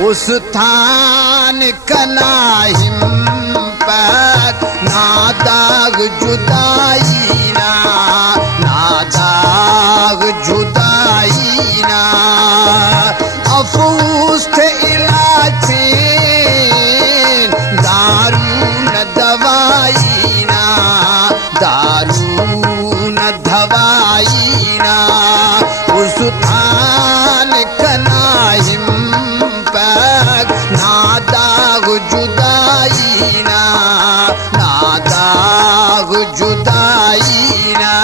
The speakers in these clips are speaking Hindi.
उस थान कनाहिम पर नादाग जुदाई ना, नादाग जुदाई ना। अफूस थे इलाचे दारू न दवाई ना, दारू न दवाई ना। उस थान कनाहिम पर नादाग जुदाई ना, नादाग जुदाई ना।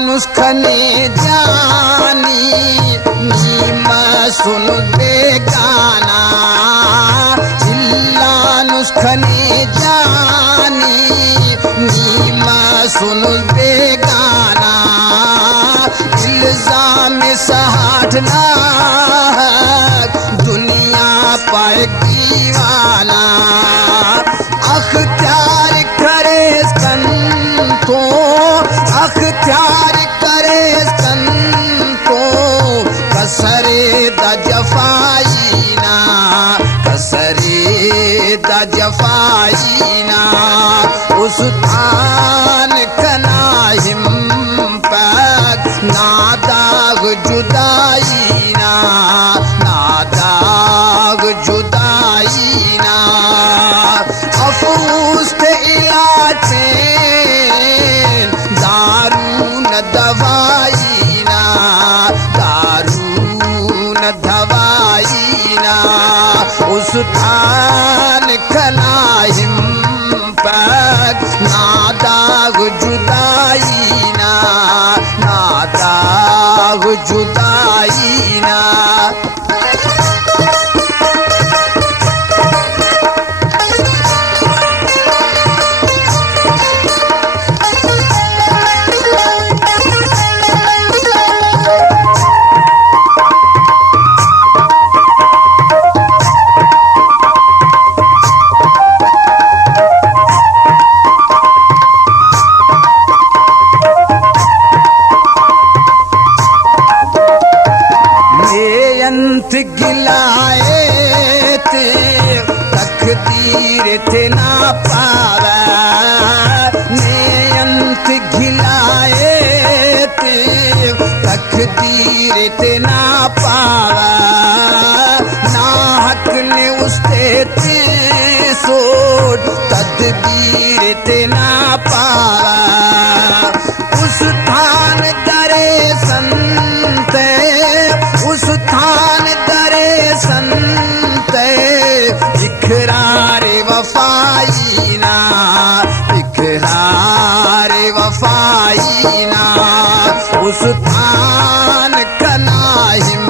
नुस्खने जानी नीमा सुन दे गाना, चिल्ला नुस्खने जानी नीमा सुन दे गाना। इल्जाम सहाटना दुनिया पर दीवाना, अख्तियार करे संतो, अख्तियार करे संतो। कसरे द जफाई ना, कसरे द जफाई ना। उस थान कनाहिम पर नादाग जुदाई ना, नादाग जुदाई ना। अफूस पे इलाचे दारू न दवाई ना, दारू न दवाई ना। उस थान कनाहिम पर नादाग जुदाई ना, नादाग जुदाई ना। अंत गिलाए थे तकदीर थे ना पावा, ने अंत गिलाए थे तकदीर थे ना पावा। ना हक ने उसते थे सोच तदबीर थे ना पावा। उस थान दरे संते, उस थान दरे संते। इकरार वफाई ना, इकरार वफाई ना। उस थान कनाहिम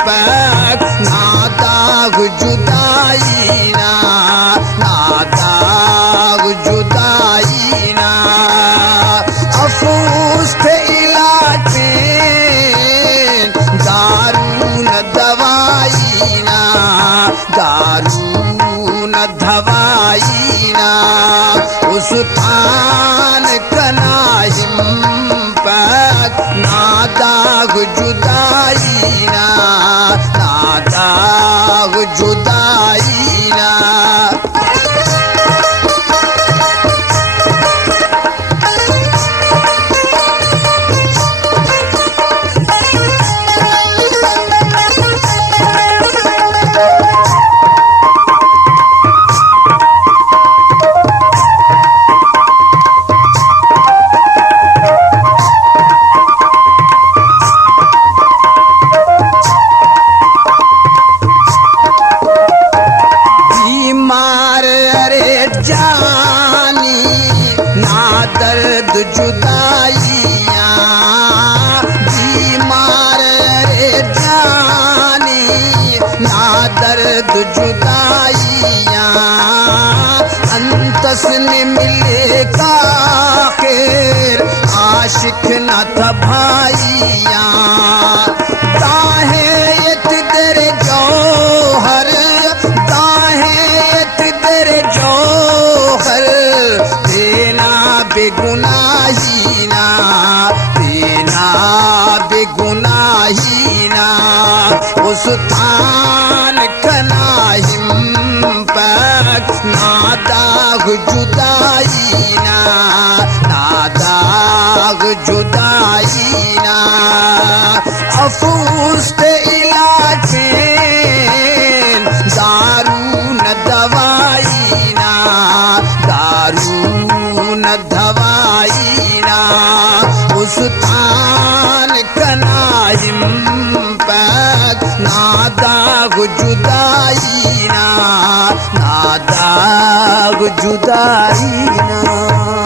पर नादाग जुदाई ना, नादाग जुदाई ना। अफूस थे इलाचे दारू न दवाई ना, दारू न दवाई ना। उस थान कनाहिम पर नादाग जुदाई ना, नादाग जुदाई ना। दर्द जुदाइयाँ बीमार रे जानी ना दर्द जुदाइयां, अंतस ने मिले का खैर आशिक न था भाइयां। ताहे एक तेरे जौहर, ताहे एक तेरे जौहर, देना बेगुनाही ना, देना बेगुनाही ना। उस थान कनाहिम पर नादाग जुदाई ना, नादाग जुदाई ना। अफूस ते इलाजे दारू न दवाई ना, दारू न दवाई ना। उस थान कनाहिम पर नादाग जुदाई ना, नादाग जुदाई ना।